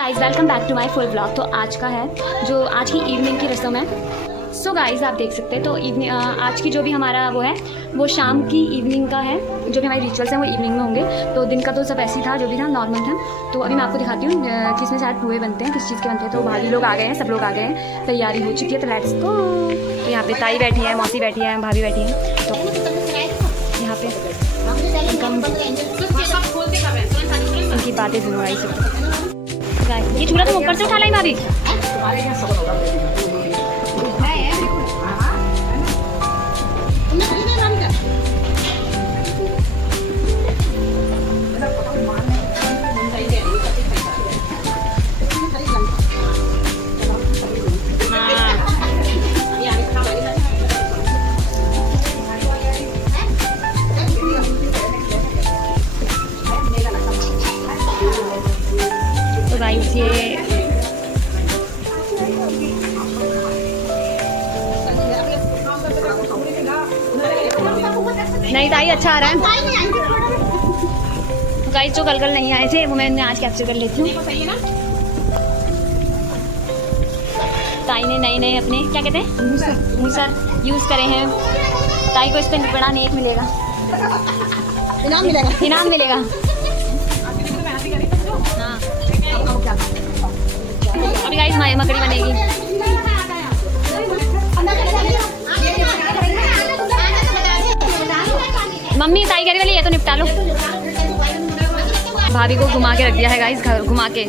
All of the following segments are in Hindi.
Guys welcome back to my full blog. तो आज का है जो आज की इवनिंग की रस्म है। सो गाइस आप देख सकते हैं तो इवनिंग आज की जो भी हमारा वो है वो शाम की इवनिंग का है। जो भी हमारे रिचुअल्स हैं वो इवनिंग में होंगे। तो दिन का तो सब ऐसे ही था, जो भी था नॉर्मल था। तो अभी मैं आपको दिखाती हूँ कि इसमें शायद पुए बनते हैं, किस चीज़ के बनते हैं। तो भाभी लोग आ गए हैं, सब लोग आ गए हैं, तैयारी हो चुकी है। तो लेट्स गो। तो यहाँ पे ताई बैठी है, मौसी बैठी है, भाभी बैठी है। तो यहाँ पे उनकी बातें सुनो आई सब। ये चूल्हा तो ऊपर से उठा लाई भाभी। तो गाइस ये नहीं ताई अच्छा आ रहा है। तो गाइस जो कल नहीं आए थे वो मैंने आज कैप्चर कर लेती हूँ। ताई ने नए अपने क्या कहते हैं मूसर यूज़ करे हैं। ताई को इस पर बड़ा नेक मिलेगा, इनाम मिलेगा। हाँ अभी गाइस मकड़ी बनेगी। मम्मी ताई कह रही वाली ये तो निपटा लो। भाभी को घुमा के रख दिया है गाइस, घर घुमा के।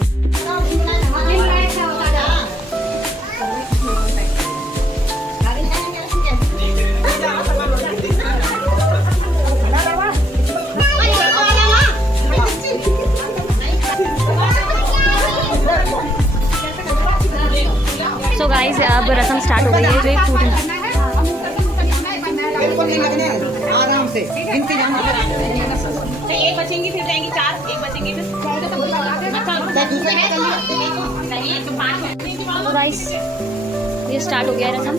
सो गाइस अब रस्म स्टार्ट हो गई है। जो एक फूड आराम से इंतजाम एक बचेंगी फिर जाएंगी 4, एक बचेंगी फिर तो गाइस ये स्टार्ट हो गया है रस्म।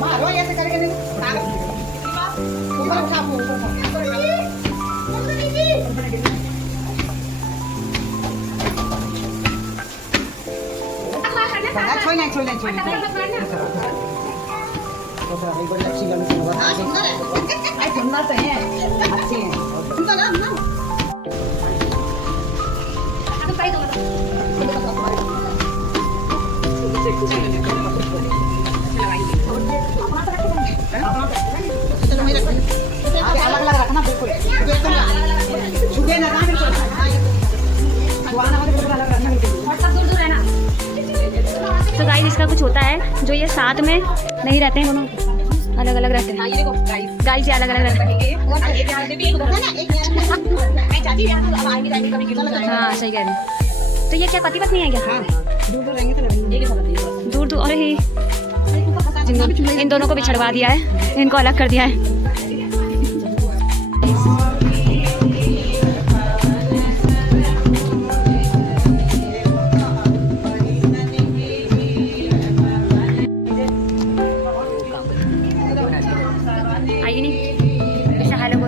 मारो ऐसे करके ऊपर उठा छोड़ना अच्छी सुनना तो है, अच्छी है। अलग अलग रखना बिल्कुल, छुपे ना बिल्कुल, अलग रखना दूर रहना। तो गाइस इसका कुछ होता है जो ये साथ में नहीं रहते हैं, दोनों अलग अलग रहते हैं। गाइस ये अलग अलग रहते हैं। हाँ सही कह रही हैं। तो ये क्या पति पत्नी है क्या? दूर रहेंगे तो दूर दूर। अरे इन दोनों को बिछड़वा दिया है, इनको अलग कर दिया है। आइए नहीं ऐसा हाल है।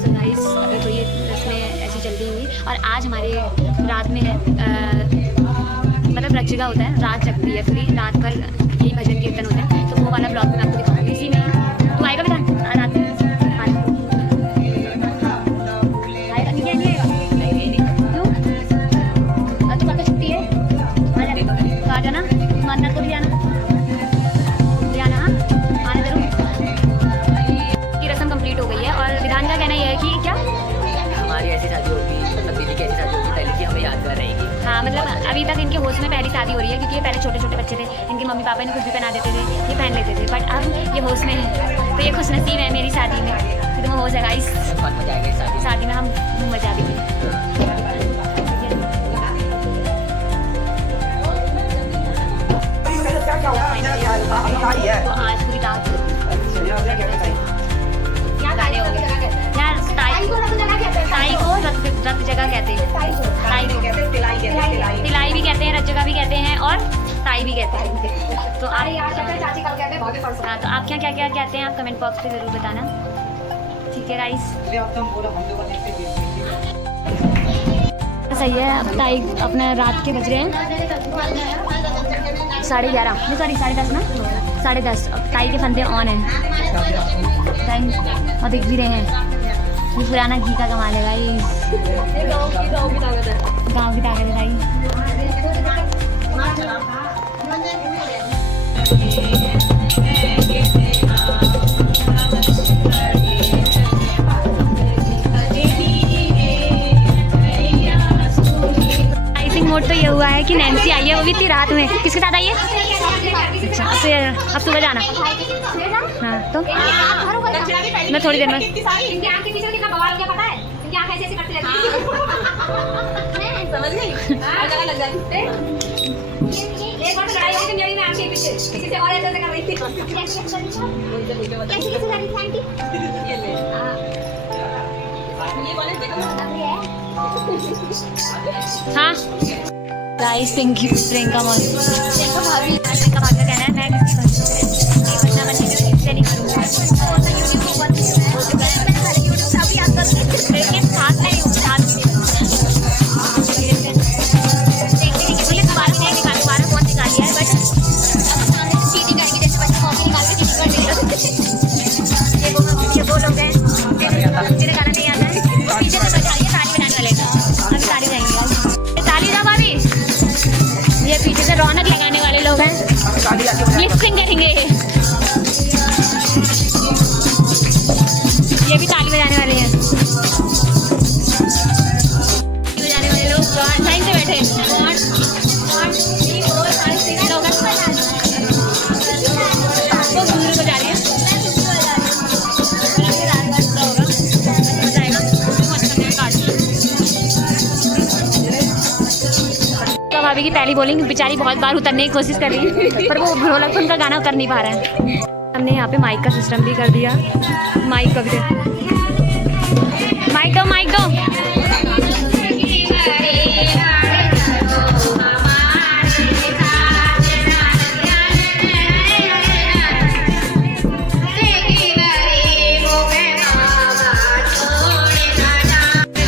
सो गाइस अभी तो ये रस्में ऐसी चल रही हुई। और आज हमारे रात में है मतलब रज्जिका होता है, रात जगती है पूरी रात भर, यही भजन कीर्तन होता है। तो वो वाला ब्लॉग में मैं आपको दिखाऊंगी। इसी में तू आएगा बेटा रात में? तू कल छुट्टी है, आ जाना। मन्नत को भी जाना, कंप्लीट हो गई है। और विधान का कहना यह है कि क्या हमारी ऐसी शादी होगी, मतलब दीदी की ऐसी शादी होगी पहले की, हमें यादगार रहेगी। हाँ मतलब अभी तक इनके होश में पहली शादी हो रही है, क्योंकि ये पहले छोटे छोटे बच्चे थे, इनके मम्मी पापा इनको कुछ भी पहना देते थे, ये पहन लेते थे। बट अब ये होश में है, तो ये खुश नसीब है मेरी शादी में। तो तुम्हें होश है गाइस, बहुत मजा आएगा इस शादी में हम मजा भी करें। तो आज पूरी रात ताई को रत जगह कहते हैं, तिलाई भी कहते हैं, रत जगह भी कहते हैं और ताई भी कहते हैं। तो आप क्या क्या क्या कहते हैं आप कमेंट बॉक्स पे ज़रूर बताना। ठीक है गाइस। सही है। अब टाइम अपने रात के बज रहे हैं 11:30 नहीं सॉरी 10:30 ना 10:30। अब टाई के फंदे ऑन है टाइम और दिख भी रहे हैं। ये पुराना घी का कमाल है भाई। गाँव की ताकत है भाई। मोड तो ये हुआ है कि नैन्सी आई है, वो भी इतनी रात में। किसके साथ आई है? अच्छा फिर अब सुबह जाना। हाँ तो मैं थोड़ी देर में समझ गई लग जाती हाँ गाइस पिंकी प्रियंका भाभी का कहना है मैं बच्चा बनने में इससे नहीं करूँगा लेकिन साथ नहीं हूँ साथ बहुत निकाली है बट चीनी करके जैसे बच्चे कॉफी निकाल के चीनी कर ये वो लोग हैं जिन्हें गाना नहीं आता है पीछे से बजा रही है ताली बजाने वाले अभी ताली बजाएंगे ताली दो भाभी। ये पीछे से रौनक लगाने वाले लोग हैं लिपसिंग करेंगे ये भी ताली बजाने वाले हैं बजाने वाले लोग लाइन से बैठे वो घूमने को जा रही है भाभी की पहली बॉलिंग बेचारी बहुत बार उतरने की कोशिश कर रही है पर वो ढोलक उनका गाना उतर नहीं पा रहा है। हमने यहाँ पे माइक का सिस्टम भी कर दिया। माइक का भी माइक दो माइक दो।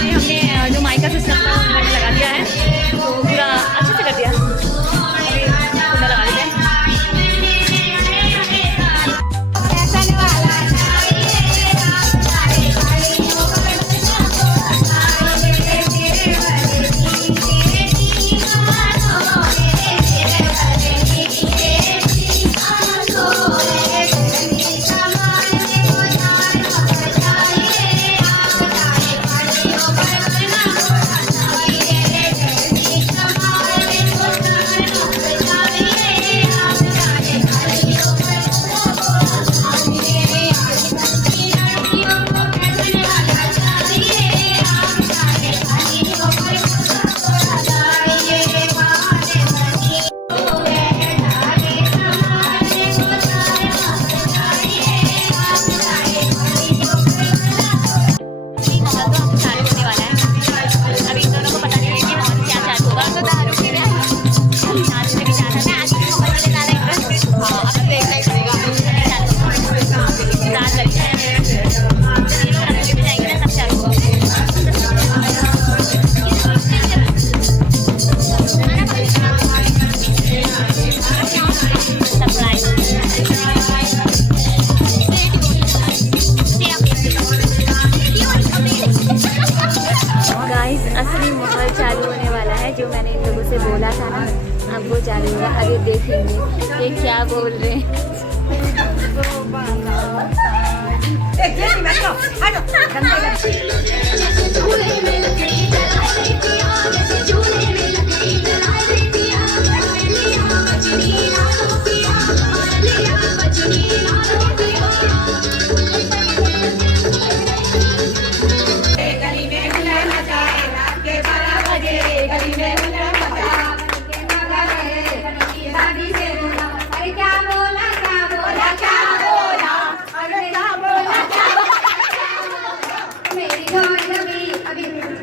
हमने जो माइक का सिस्टम था मैंने लगा दिया है तो पूरा अच्छे से कर दिया। लगा दिया असली माहौल चालू होने वाला है जो मैंने इन लोगों से बोला था ना अब वो चालू होगा। आगे देखेंगे ये क्या बोल रहे हैं।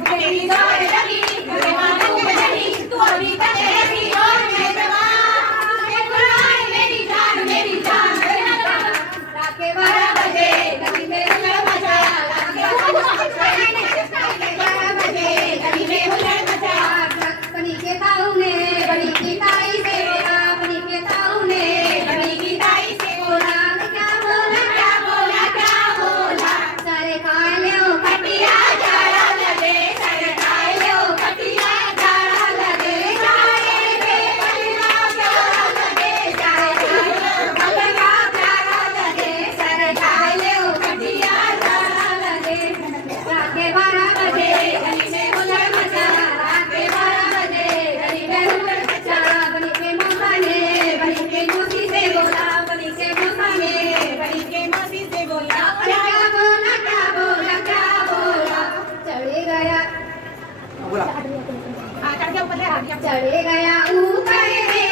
मेरी चढ़ गया ऊपर ले हट गया चढ़ गया ऊपर रे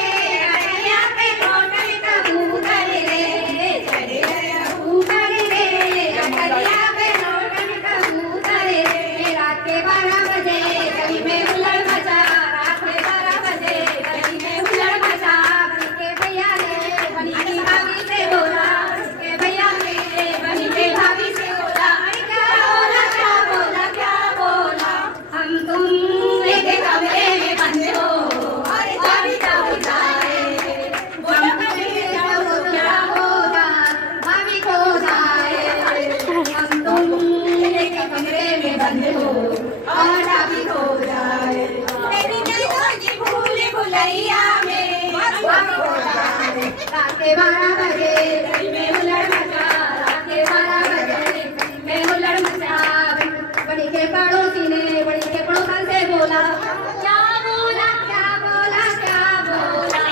अरैया पे मोटर कबूतर रे चढ़ गया ऊपर रे अरैया पे मोटर कबूतर रे रात के 12 बजे गली में हुल्लड़ मचा रात के 12 बजे गली में हुल्लड़ मचा बनी के भैया ने बनी की भाभी से बोला के भैया ने बनी के भाभी से बोला क्या बोला क्या बोला हम तुम एक कमरे में बंद हो और चाबी का होता है बोला क्या होगा भाभी खो जाए हम तुम एक कमरे में बंद हो और चाबी खो जाए तेरी नजर भूल भुलैया में भाभी खो जाए रात के 12 बजे गली में हुल्लड़ मचा रात के 12 बजे गली में हुल्लड़ मचा बड़ी के पड़ोसी ने बड़ी के पड़ोसन से बोला क्या बोला क्या बोला क्या बोला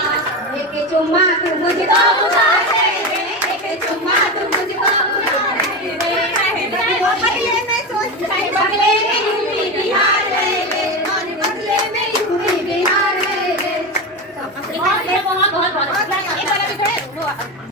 एक चुम्मा तू मुझको उधार दे दे एक चुम्मा तू मुझको उधार दे दे बगले में सोच बगले में यूपी बिहार ले ले और बगले में यूपी बिहार ले ले बहुत बहुत बहुत